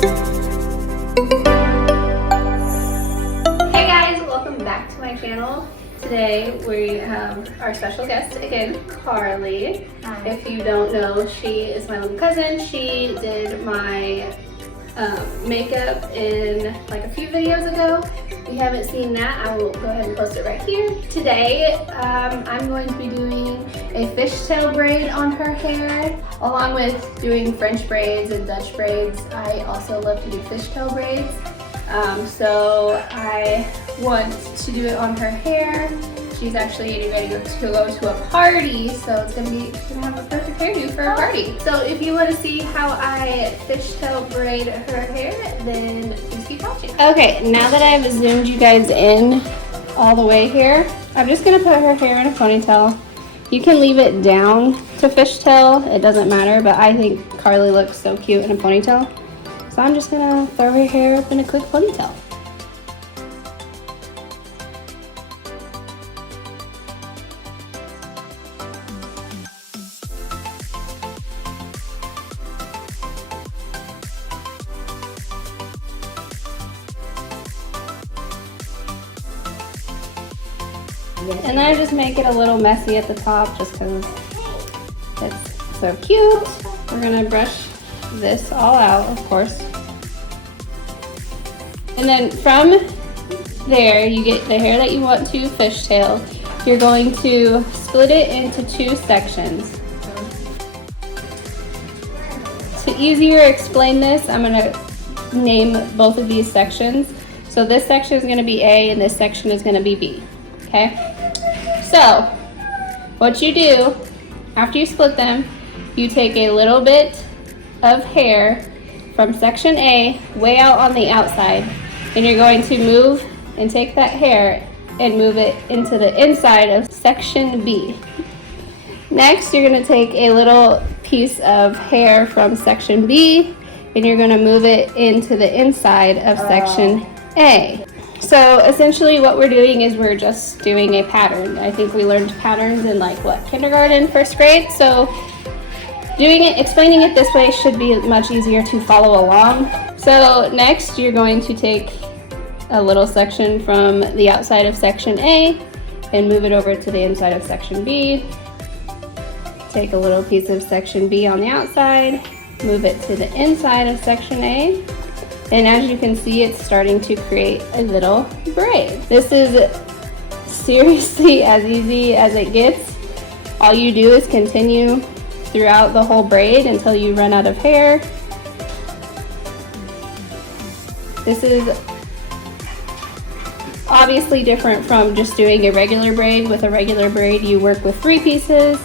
Hey guys, welcome back to my channel. Today we have our special guest again, Carly. Hi. If you don't know, she is my little cousin. She did my makeup in like a few videos ago. If you haven't seen that, I will go ahead and post it right here. Today, I'm going to be doing a fishtail braid on her hair, along with doing French braids and Dutch braids. I also love to do fishtail braids. So I want to do it on her hair. She's actually getting ready to go to a party, so she's gonna have a perfect hairdo for a party. So if you want to see how I fishtail braid her hair, then please keep watching. Okay, now that I've zoomed you guys in all the way here, I'm just gonna put her hair in a ponytail. You can leave it down to fishtail, it doesn't matter, but I think Carly looks so cute in a ponytail. So I'm just gonna throw her hair up in a quick ponytail. And then I just make it a little messy at the top just because it's so cute. We're gonna brush this all out, of course. And then from there, you get the hair that you want to fishtail. You're going to split it into two sections. To easier explain this, I'm gonna name both of these sections. So this section is gonna be A and this section is gonna be B, okay? So, what you do, after you split them, you take a little bit of hair from section A way out on the outside, and you're going to move and take that hair and move it into the inside of section B. Next, you're going to take a little piece of hair from section B and you're going to move it into the inside of section A. So essentially what we're doing is we're just doing a pattern. I think we learned patterns in like what, kindergarten, first grade? So explaining it this way should be much easier to follow along. So next you're going to take a little section from the outside of section A and move it over to the inside of section B. Take a little piece of section B on the outside, move it to the inside of section A. And as you can see, it's starting to create a little braid. This is seriously as easy as it gets. All you do is continue throughout the whole braid until you run out of hair. This is obviously different from just doing a regular braid. With a regular braid, you work with 3 pieces.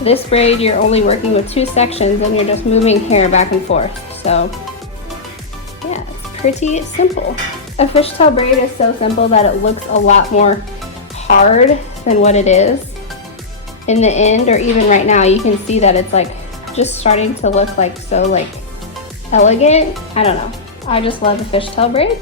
This braid, you're only working with 2 sections and you're just moving hair back and forth. So yeah, it's pretty simple. A fishtail braid is so simple that it looks a lot more hard than what it is. In the end, or even right now, you can see that it's like just starting to look like so like elegant. I don't know. I just love a fishtail braid.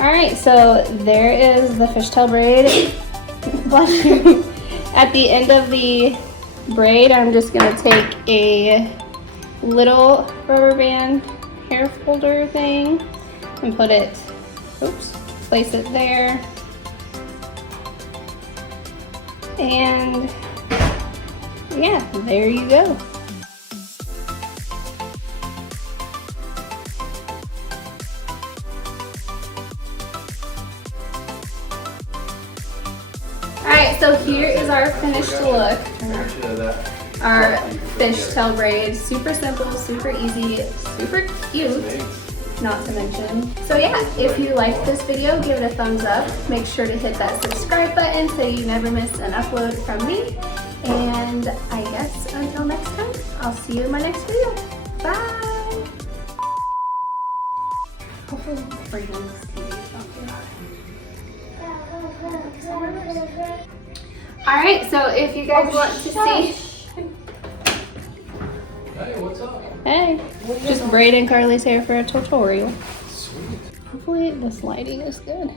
All right, so there is the fishtail braid. Bless you. At the end of the braid, I'm just gonna take a little rubber band hair folder thing and put it Oops. Place it there. And yeah, there you go. Alright, so here is our finished look. Our fishtail braid. Super simple, super easy, super cute, not to mention. So yeah, if you liked this video, give it a thumbs up. Make sure to hit that subscribe button so you never miss an upload from me. And I guess until next time, I'll see you in my next video. Bye! Hopefully Braden's TV is not good. Alright, so if you guys want to see... Hey, what's up? Hey, just braiding Carly's hair for a tutorial. Sweet. Hopefully this lighting is good.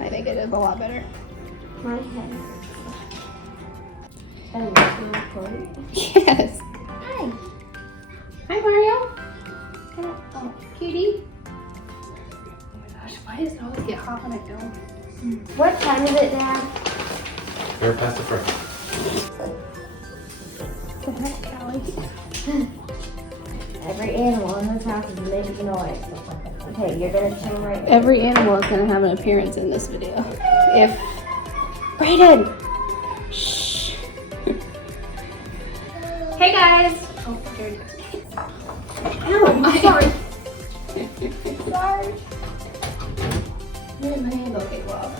I think it is a lot better. My head. Yes. Hi. Hi, Mario. Oh, cutie. Oh my gosh, why does it always get hot when I don't? What time is it, Dad? Fair past the front. What the heck, Callie? Every animal in this house is making noise. Okay, you're gonna chill right now. Every animal is gonna have an appearance in this video. If Brayden! Shh. Hey guys! Oh, there it is. No, I'm sorry. Sorry. My hand will get well.